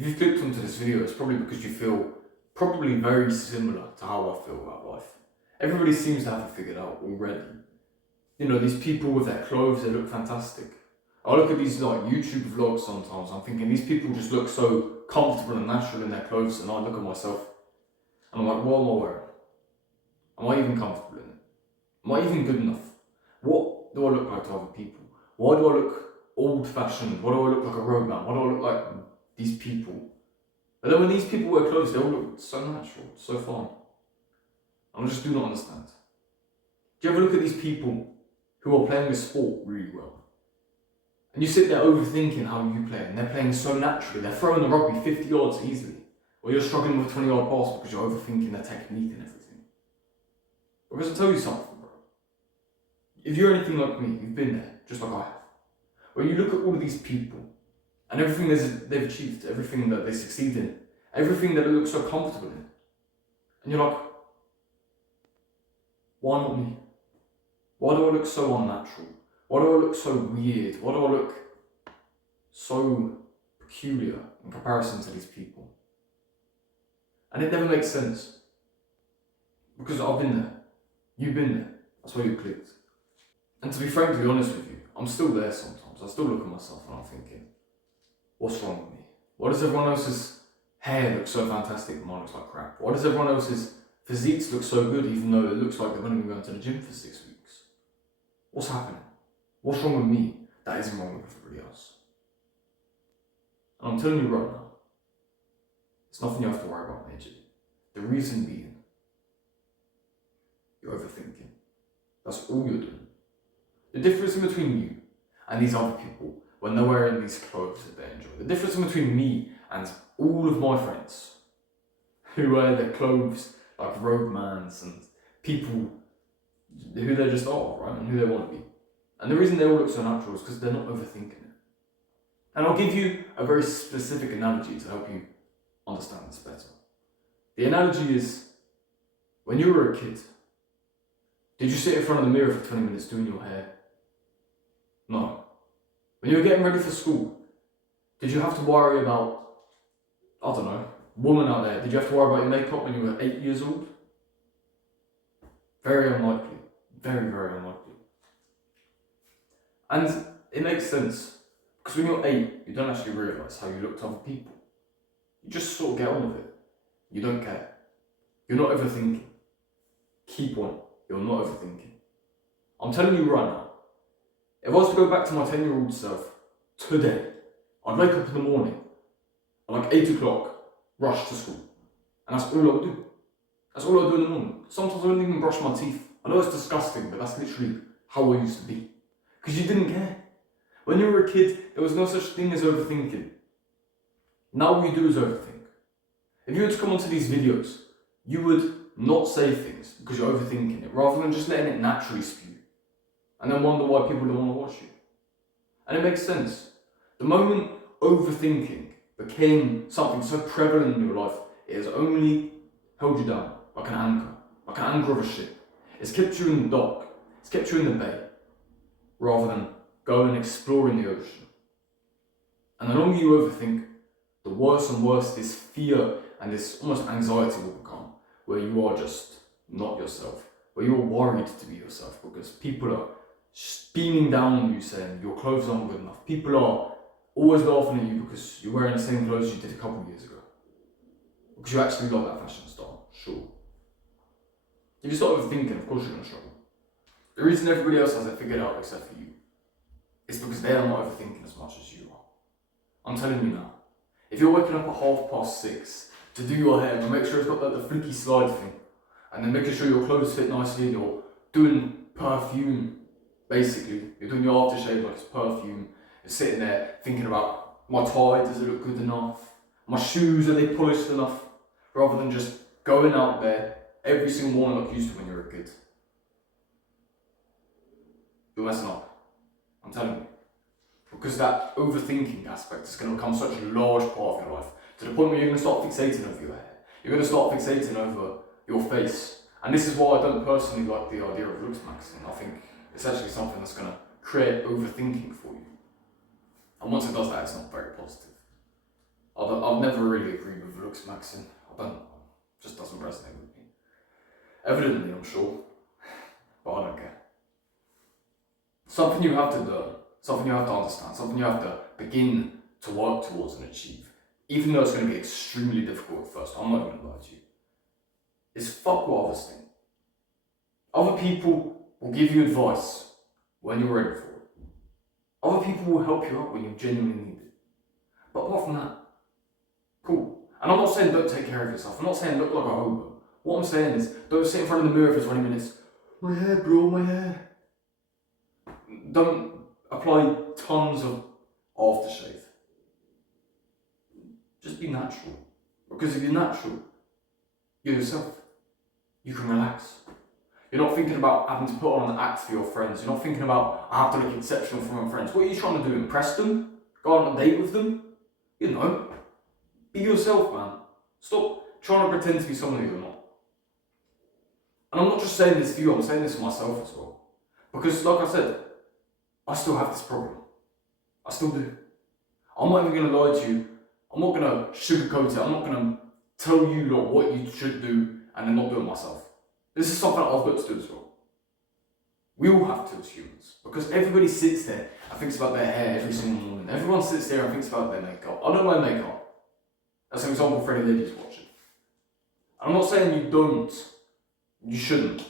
If you've clicked onto this video, it's probably because you feel probably very similar to how I feel about life. Everybody seems to have it figured out already. You know, these people with their clothes, they look fantastic. I look at these like YouTube vlogs sometimes, I'm thinking these people just look so comfortable and natural in their clothes, and I look at myself and I'm like, what am I wearing? Am I even comfortable in it? Am I even good enough? What do I look like to other people? Why do I look old-fashioned? Why do I look like a roadman? Why do I look like these people? But then when these people wear clothes, they all look so natural, so fine. I just do not understand. Do you ever look at these people who are playing a sport really well? And you sit there overthinking how you play, and they're playing so naturally. They're throwing the rugby 50 yards easily. Or you're struggling with a 20-yard pass because you're overthinking their technique and everything. Because I'll tell you something, bro. If you're anything like me, you've been there, just like I have. Where you look at all of these people, and everything they've achieved, everything that they succeed in, everything that they look so comfortable in. And you're like, why not me? Why do I look so unnatural? Why do I look so weird? Why do I look so peculiar in comparison to these people? And it never makes sense. Because I've been there. You've been there. That's why you clicked. And to be frankly honest with you, I'm still there sometimes. I still look at myself and I'm thinking, what's wrong with me? Why does everyone else's hair look so fantastic and mine looks like crap? Why does everyone else's physiques look so good even though it looks like they're going to be going to the gym for 6 weeks? What's happening? What's wrong with me that isn't wrong with everybody else? And I'm telling you right now, it's nothing you have to worry about, Major. The reason being, you're overthinking. That's all you're doing. The difference in between you and these other people when they're wearing these clothes that they enjoy, the difference in between me and all of my friends who wear their clothes like roadmans and people who they just are, right, and who they want to be. And the reason they all look so natural is because they're not overthinking it. And I'll give you a very specific analogy to help you understand this better. The analogy is, when you were a kid, did you sit in front of the mirror for 20 minutes doing your hair? No. When you were getting ready for school, did you have to worry about, I don't know, woman out there, did you have to worry about your makeup when you were 8 years old? Very unlikely. Very, very unlikely. And it makes sense, because when you're 8, you don't actually realise how you look to other people. You just sort of get on with it. You don't care. You're not overthinking. Key point, you're not overthinking. I'm telling you right now, if I was to go back to my 10-year-old self today, I'd wake up in the morning at like 8 o'clock, rush to school. And that's all I would do. That's all I do in the morning. Sometimes I wouldn't even brush my teeth. I know it's disgusting, but that's literally how I used to be. Because you didn't care. When you were a kid, there was no such thing as overthinking. Now all you do is overthink. If you were to come onto these videos, you would not say things because you're overthinking it, rather than just letting it naturally spew. And then wonder why people don't want to watch you. And it makes sense. The moment overthinking became something so prevalent in your life, it has only held you down like an anchor of a ship. It's kept you in the dock, it's kept you in the bay, rather than going and exploring the ocean. And the longer you overthink, the worse and worse this fear and this almost anxiety will become, where you are just not yourself, where you're worried to be yourself because people are beaming down on you saying your clothes aren't good enough. People are always laughing at you because you're wearing the same clothes you did a couple of years ago. Because you actually love that fashion style, sure. If you start overthinking, of course you're going to struggle. The reason everybody else has it figured out except for you is because they are not overthinking as much as you are. I'm telling you now. If you're waking up at 6:30 to do your hair and make sure it's got like the flicky slide thing, and then making sure your clothes fit nicely and you're doing perfume, basically, you're doing your aftershave like it's perfume, you're sitting there thinking about my tie, does it look good enough? My shoes, are they polished enough? Rather than just going out there every single morning like you used to when you were a kid. You're messing up. I'm telling you. Because that overthinking aspect is going to become such a large part of your life, to the point where you're going to start fixating over your hair. You're going to start fixating over your face. And this is why I don't personally like the idea of looks maxing. I think it's actually something that's going to create overthinking for you. And once it does that, it's not very positive. I've never really agreed with looks maxing. I don't, just doesn't resonate with me. Evidently, I'm sure, but I don't care. Something you have to learn, something you have to understand, something you have to begin to work towards and achieve, even though it's going to be extremely difficult at first, I'm not going to lie to you, is fuck what others think. Other people will give you advice when you're ready for it. Other people will help you out when you genuinely need it. But apart from that, cool. And I'm not saying don't take care of yourself. I'm not saying look like a hobo. What I'm saying is don't sit in front of the mirror for 20 minutes. My hair, bro, my hair. Don't apply tons of aftershave. Just be natural. Because if you're natural, you're yourself. You can relax. You're not thinking about having to put on an act for your friends. You're not thinking about, I have to look exceptional for my friends. What are you trying to do? Impress them? Go on a date with them? You know, be yourself, man. Stop trying to pretend to be someone who you're not. And I'm not just saying this for you, I'm saying this for myself as well. Because, like I said, I still have this problem. I still do. I'm not even going to lie to you. I'm not going to sugarcoat it. I'm not going to tell you like, what you should do and then not do it myself. This is something I've got to do as well. We all have to as humans. Because everybody sits there and thinks about their hair every single morning. Everyone sits there and thinks about their makeup. I don't wear makeup. That's an example for any ladies watching. I'm not saying you don't. You shouldn't.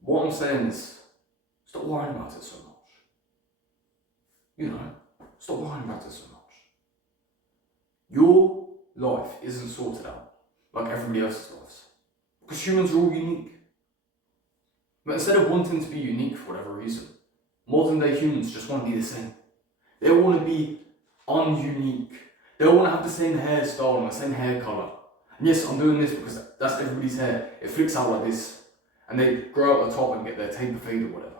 What I'm saying is, stop worrying about it so much. You know, stop worrying about it so much. Your life isn't sorted out like everybody else's lives. Because humans are all unique. But instead of wanting to be unique for whatever reason, modern day humans just want to be the same. They want to be ununique. They all want to have the same hairstyle and the same hair colour. And yes, I'm doing this because that's everybody's hair. It flicks out like this. And they grow out the top and get their taper fade or whatever.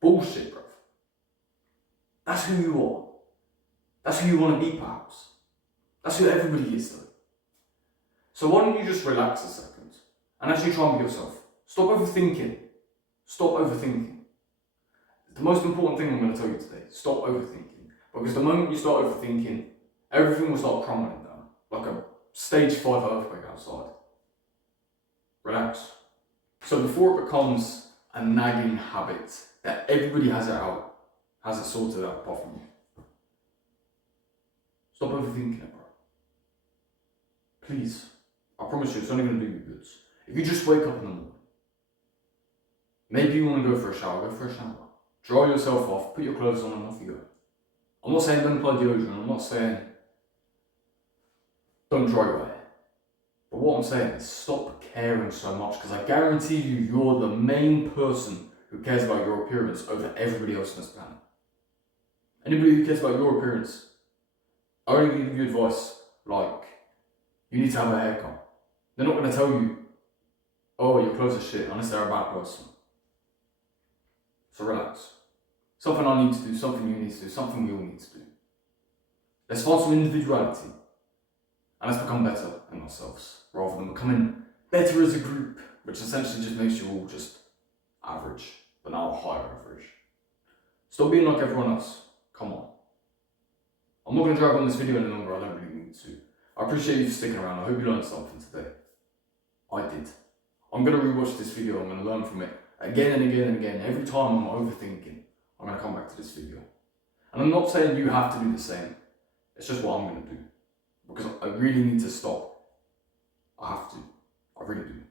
Bullshit, bro. That's who you are. That's who you want to be, perhaps. That's who everybody is, though. So why don't you just relax a second and actually try and be yourself. Stop overthinking. Stop overthinking. The most important thing I'm going to tell you today, stop overthinking. Because the moment you start overthinking, everything will start crumbling down. Like a stage 5 earthquake outside. Relax. So before it becomes a nagging habit that everybody has it sorted out apart from you. Stop overthinking it, bro. Please. I promise you, it's only going to do you good. If you just wake up in the morning, maybe you want to go for a shower, go for a shower. Dry yourself off, put your clothes on and off you go. I'm not saying don't apply deodorant, I'm not saying don't dry your hair. But what I'm saying is stop caring so much, because I guarantee you, you're the main person who cares about your appearance over everybody else on this planet. Anybody who cares about your appearance, I only give you advice like, you need to have a haircut. They're not going to tell you, oh, your clothes are shit, unless they're a bad person. So relax. Something I need to do, something you need to do, something we all need to do. Let's find some individuality. And let's become better in ourselves, rather than becoming better as a group, which essentially just makes you all just average, but now a higher average. Stop being like everyone else. Come on. I'm not going to drag on this video any longer, I don't really need to. I appreciate you for sticking around, I hope you learned something today. I did. I'm going to rewatch this video, I'm going to learn from it again and again and again. Every time I'm overthinking, I'm going to come back to this video. And I'm not saying you have to do the same, it's just what I'm going to do. Because I really need to stop. I have to. I really do.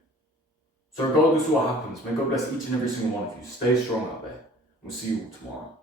So regardless of what happens, may God bless each and every single one of you. Stay strong out there. We'll see you all tomorrow.